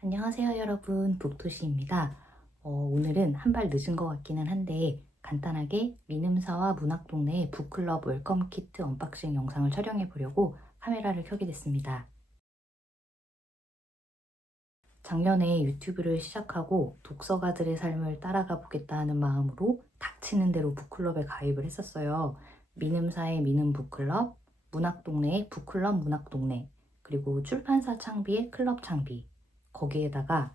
안녕하세요 여러분, 북토시입니다. 오늘은 한 발 늦은 것 같기는 한데 간단하게 미음사와 문학동네의 북클럽 웰컴 키트 언박싱 영상을 촬영해 보려고 카메라를 켜게 됐습니다. 작년에 유튜브를 시작하고 독서가들의 삶을 따라가 보겠다 하는 마음으로 닥치는 대로 북클럽에 가입을 했었어요. 미음사의 미음 북클럽, 문학동네의 북클럽 문학동네, 그리고 출판사 창비의 클럽 창비, 거기에다가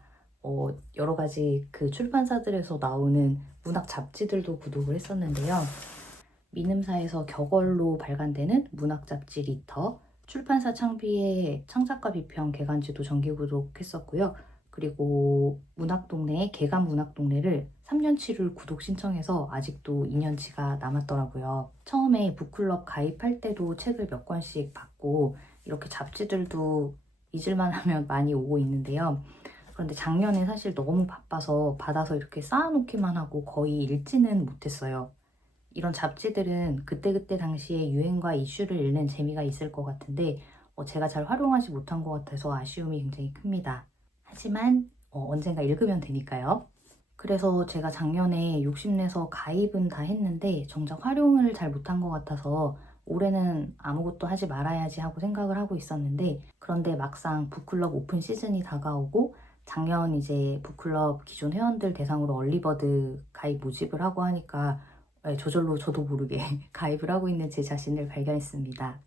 여러 가지 그 출판사들에서 나오는 문학 잡지들도 구독을 했었는데요. 미음사에서 격얼로 발간되는 문학 잡지 리터, 출판사 창비의 창작가 비평 개간지도 정기 구독했었고요. 그리고 문학동네의 개간 문학동네를 3년치를 구독 신청해서 아직도 2년치가 남았더라고요. 처음에 북클럽 가입할 때도 책을 몇 권씩 받고 이렇게 잡지들도 잊을만 하면 많이 오고 있는데요. 그런데 작년에 사실 너무 바빠서 받아서 이렇게 쌓아놓기만 하고 거의 읽지는 못했어요. 이런 잡지들은 그때그때 당시의 유행과 이슈를 읽는 재미가 있을 것 같은데 제가 잘 활용하지 못한 것 같아서 아쉬움이 굉장히 큽니다. 하지만 언젠가 읽으면 되니까요. 그래서 제가 작년에 욕심내서 가입은 다 했는데 정작 활용을 잘 못한 것 같아서 올해는 아무것도 하지 말아야지 하고 생각을 하고 있었는데, 그런데 막상 북클럽 오픈 시즌이 다가오고 작년 이제 북클럽 기존 회원들 대상으로 얼리버드 가입 모집을 하고 하니까 저절로 저도 모르게 가입을 하고 있는 제 자신을 발견했습니다.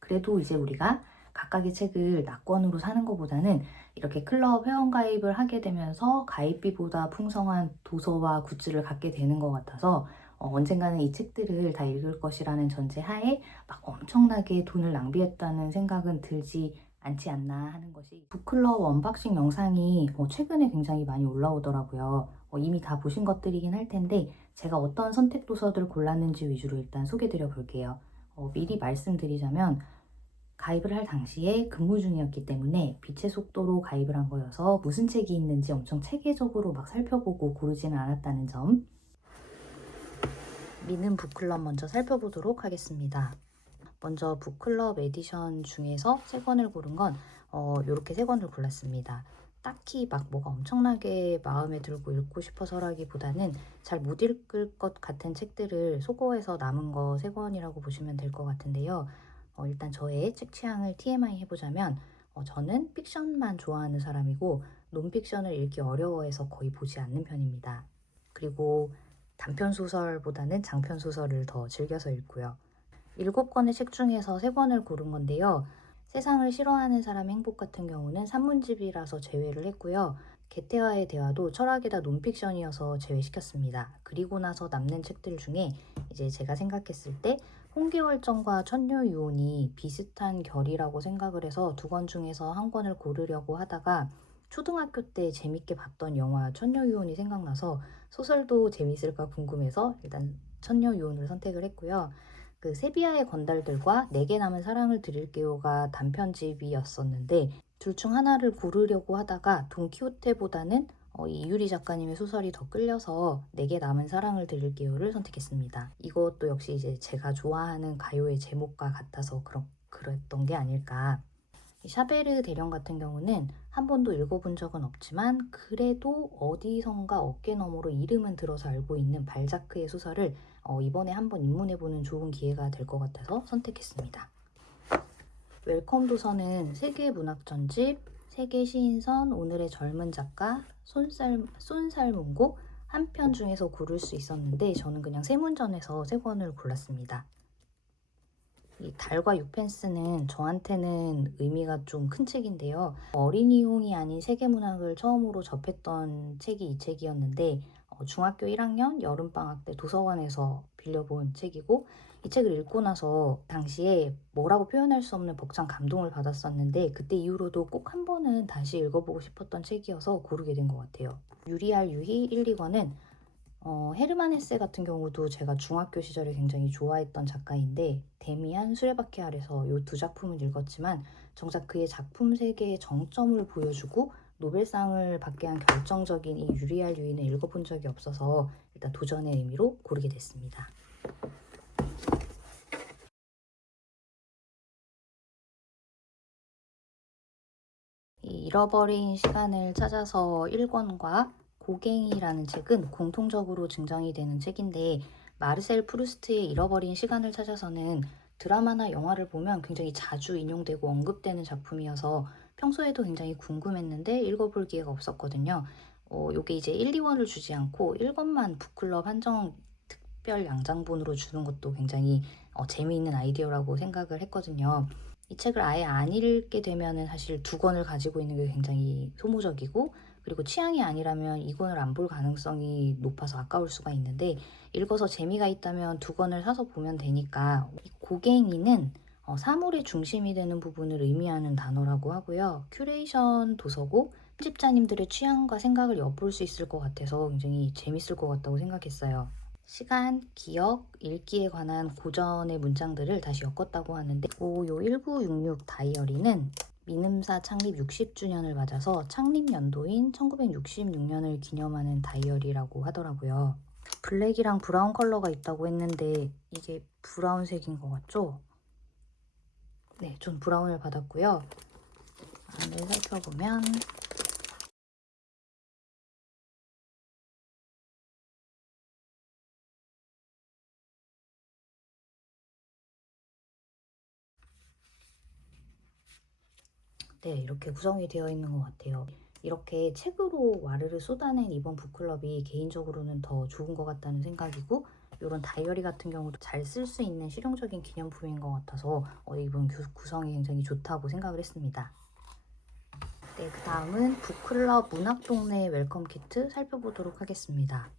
그래도 이제 우리가 각각의 책을 낙권으로 사는 것보다는 이렇게 클럽 회원 가입을 하게 되면서 가입비보다 풍성한 도서와 굿즈를 갖게 되는 것 같아서 언젠가는 이 책들을 다 읽을 것이라는 전제 하에 막 엄청나게 돈을 낭비했다는 생각은 들지 않지 않나 하는 것이, 북클럽 언박싱 영상이 최근에 굉장히 많이 올라오더라고요. 이미 다 보신 것들이긴 할 텐데 제가 어떤 선택 도서들을 골랐는지 위주로 일단 소개드려 볼게요. 미리 말씀드리자면 가입을 할 당시에 근무 중이었기 때문에 빛의 속도로 가입을 한 거여서 무슨 책이 있는지 엄청 체계적으로 막 살펴보고 고르지는 않았다는 점. 미는 북클럽 먼저 살펴보도록 하겠습니다. 먼저 북클럽 에디션 중에서 세 권을 고른 건 이렇게 세 권을 골랐습니다. 딱히 막 뭐가 엄청나게 마음에 들고 읽고 싶어서라기보다는 잘 못 읽을 것 같은 책들을 소거해서 남은 거 세 권이라고 보시면 될 것 같은데요. 일단 저의 책 취향을 TMI 해보자면 저는 픽션만 좋아하는 사람이고 논픽션을 읽기 어려워해서 거의 보지 않는 편입니다. 그리고 단편 소설보다는 장편 소설을 더 즐겨서 읽고요. 7권의 책 중에서 3권을 고른 건데요. 세상을 싫어하는 사람의 행복 같은 경우는 산문집이라서 제외를 했고요. 개태와의 대화도 철학이다 논픽션이어서 제외시켰습니다. 그리고 나서 남는 책들 중에 이제 제가 생각했을 때 홍기월정과 천녀유혼이 비슷한 결이라고 생각을 해서 2권 중에서 한 권을 고르려고 하다가 초등학교 때 재밌게 봤던 영화 천녀유혼이 생각나서 소설도 재밌을까 궁금해서 일단 천녀유혼을 선택을 했고요. 그 세비야의 건달들과 내게 남은 사랑을 드릴게요가 단편집이었었는데 둘 중 하나를 고르려고 하다가 돈키호테보다는 이 이유리 작가님의 소설이 더 끌려서 내게 남은 사랑을 드릴게요를 선택했습니다. 이것도 역시 이제 제가 좋아하는 가요의 제목과 같아서 그랬던 게 아닐까. 샤베르 대령 같은 경우는 한 번도 읽어본 적은 없지만 그래도 어디선가 어깨너머로 이름은 들어서 알고 있는 발자크의 소설을 이번에 한번 입문해보는 좋은 기회가 될 것 같아서 선택했습니다. 웰컴 도서는 세계 문학 전집, 세계 시인선, 오늘의 젊은 작가, 쏜살문고 한 편 중에서 고를 수 있었는데 저는 그냥 세문전에서 3권을 골랐습니다. 이 달과 육펜스는 저한테는 의미가 좀 큰 책인데요. 어린이용이 아닌 세계문학을 처음으로 접했던 책이 이 책이었는데 중학교 1학년 여름방학 때 도서관에서 빌려본 책이고, 이 책을 읽고 나서 당시에 뭐라고 표현할 수 없는 벅찬 감동을 받았었는데 그때 이후로도 꼭 한 번은 다시 읽어보고 싶었던 책이어서 고르게 된 것 같아요. 유리알 유희 1, 2권은 헤르만 헤세 같은 경우도 제가 중학교 시절에 굉장히 좋아했던 작가인데 데미안 수레바퀴 아래서 이 2작품을 읽었지만 정작 그의 작품 세계의 정점을 보여주고 노벨상을 받게 한 결정적인 이 유리알 유인을 읽어본 적이 없어서 일단 도전의 의미로 고르게 됐습니다. 이 잃어버린 시간을 찾아서 1권과 고갱이라는 책은 공통적으로 증정이 되는 책인데, 마르셀 프루스트의 잃어버린 시간을 찾아서는 드라마나 영화를 보면 굉장히 자주 인용되고 언급되는 작품이어서 평소에도 굉장히 궁금했는데 읽어볼 기회가 없었거든요. 요게 이제 1, 2권을 주지 않고 1권만 북클럽 한정 특별 양장본으로 주는 것도 굉장히 재미있는 아이디어라고 생각을 했거든요. 이 책을 아예 안 읽게 되면은 사실 2권을 가지고 있는 게 굉장히 소모적이고, 그리고 취향이 아니라면 2권을 안 볼 가능성이 높아서 아까울 수가 있는데, 읽어서 재미가 있다면 2권을 사서 보면 되니까. 이 고갱이는 사물의 중심이 되는 부분을 의미하는 단어라고 하고요. 큐레이션 도서고 편집자님들의 취향과 생각을 엿볼 수 있을 것 같아서 굉장히 재밌을 것 같다고 생각했어요. 시간, 기억, 읽기에 관한 고전의 문장들을 다시 엮었다고 하는데, 요 1966 다이어리는 민음사 창립 60주년을 맞아서 창립 연도인 1966년을 기념하는 다이어리라고 하더라고요. 블랙이랑 브라운 컬러가 있다고 했는데 이게 브라운색인 것 같죠? 네, 전 브라운을 받았고요. 안을 살펴보면 네, 이렇게 구성이 되어 있는 것 같아요. 이렇게 책으로 와르르 쏟아낸 이번 북클럽이 개인적으로는 더 좋은 것 같다는 생각이고, 이런 다이어리 같은 경우도 잘 쓸 수 있는 실용적인 기념품인 것 같아서 이번 구성이 굉장히 좋다고 생각을 했습니다. 네, 그 다음은 북클럽 문학동네 웰컴 키트 살펴보도록 하겠습니다.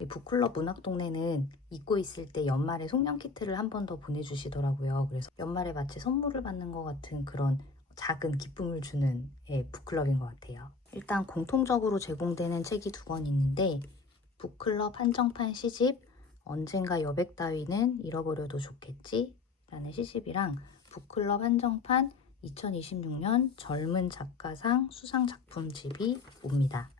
이 북클럽 문학동네는 잊고 있을 때 연말에 송년 키트를 한 번 더 보내주시더라고요. 그래서 연말에 마치 선물을 받는 것 같은 그런 작은 기쁨을 주는 북클럽인 것 같아요. 일단 공통적으로 제공되는 책이 2권 있는데, 북클럽 한정판 시집 언젠가 여백 따위는 잃어버려도 좋겠지 라는 시집이랑 북클럽 한정판 2026년 젊은 작가상 수상작품집이 옵니다.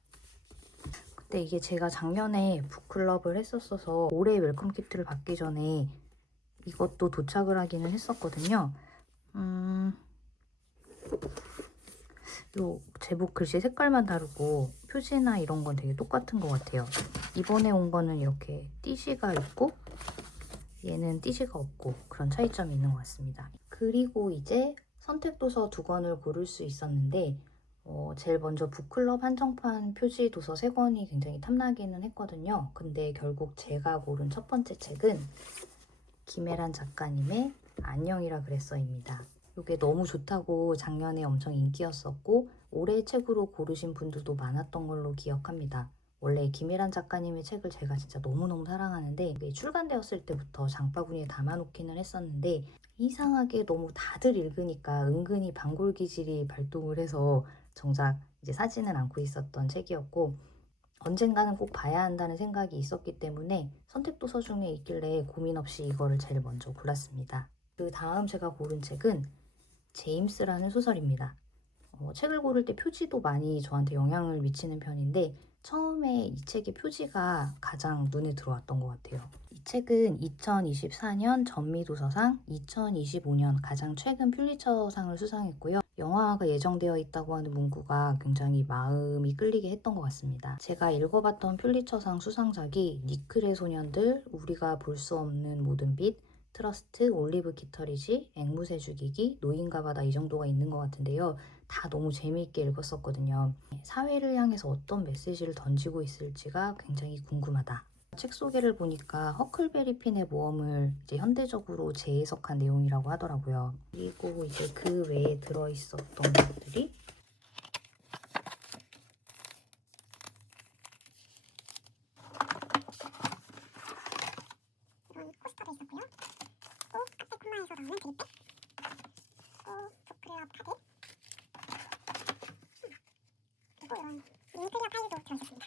근데 이게 제가 작년에 북클럽을 했었어서 올해 웰컴 키트를 받기 전에 이것도 도착을 하기는 했었거든요. 요 제목 글씨 색깔만 다르고 표지나 이런 건 되게 똑같은 것 같아요. 이번에 온 거는 이렇게 띠시가 있고 얘는 띠시가 없고 그런 차이점이 있는 것 같습니다. 그리고 이제 선택도서 2권을 고를 수 있었는데 제일 먼저 북클럽 한정판 표지 도서 3권이 굉장히 탐나기는 했거든요. 근데 결국 제가 고른 첫 번째 책은 김혜란 작가님의 안녕이라 그랬어입니다. 이게 너무 좋다고 작년에 엄청 인기였었고 올해 책으로 고르신 분들도 많았던 걸로 기억합니다. 원래 김혜란 작가님의 책을 제가 진짜 너무너무 사랑하는데 이게 출간되었을 때부터 장바구니에 담아놓기는 했었는데 이상하게 너무 다들 읽으니까 은근히 방골 기질이 발동을 해서 정작 이제 사지는 않고 있었던 책이었고, 언젠가는 꼭 봐야 한다는 생각이 있었기 때문에 선택도서 중에 있길래 고민 없이 이거를 제일 먼저 골랐습니다. 그 다음 제가 고른 책은 제임스라는 소설입니다. 책을 고를 때 표지도 많이 저한테 영향을 미치는 편인데 처음에 이 책의 표지가 가장 눈에 들어왔던 것 같아요. 이 책은 2024년 전미도서상, 2025년 가장 최근 퓰리처상을 수상했고요. 영화가 예정되어 있다고 하는 문구가 굉장히 마음이 끌리게 했던 것 같습니다. 제가 읽어봤던 퓰리처상 수상작이 니클의 소년들, 우리가 볼 수 없는 모든 빛, 트러스트, 올리브 기터리지, 앵무새 죽이기, 노인과 바다 이 정도가 있는 것 같은데요. 다 너무 재미있게 읽었었거든요. 사회를 향해서 어떤 메시지를 던지고 있을지가 굉장히 궁금하다. 책 소개를 보니까 허클베리 핀의 모험을 이제 현대적으로 재해석한 내용이라고 하더라고요. 그리고 이제 그 외에 들어있었던 것들이 이런 포스터도 있었고요. 또 카페 콤마에서 나오는 드립백, 또 북클럽 카드, 그리고 이런 미니 클리어 파일도 들어있었습니다.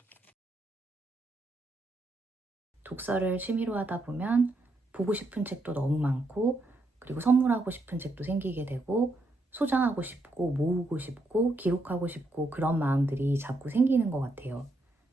독서를 취미로 하다 보면 보고 싶은 책도 너무 많고, 그리고 선물하고 싶은 책도 생기게 되고, 소장하고 싶고 모으고 싶고 기록하고 싶고 그런 마음들이 자꾸 생기는 것 같아요.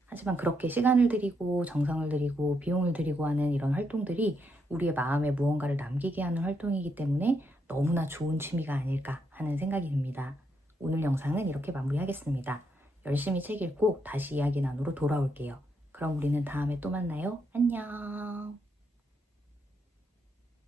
하지만 그렇게 시간을 들이고 정성을 들이고 비용을 들이고 하는 이런 활동들이 우리의 마음에 무언가를 남기게 하는 활동이기 때문에 너무나 좋은 취미가 아닐까 하는 생각이 듭니다. 오늘 영상은 이렇게 마무리하겠습니다. 열심히 책 읽고 다시 이야기 나누러 돌아올게요. 그럼 우리는 다음에 또 만나요. 안녕.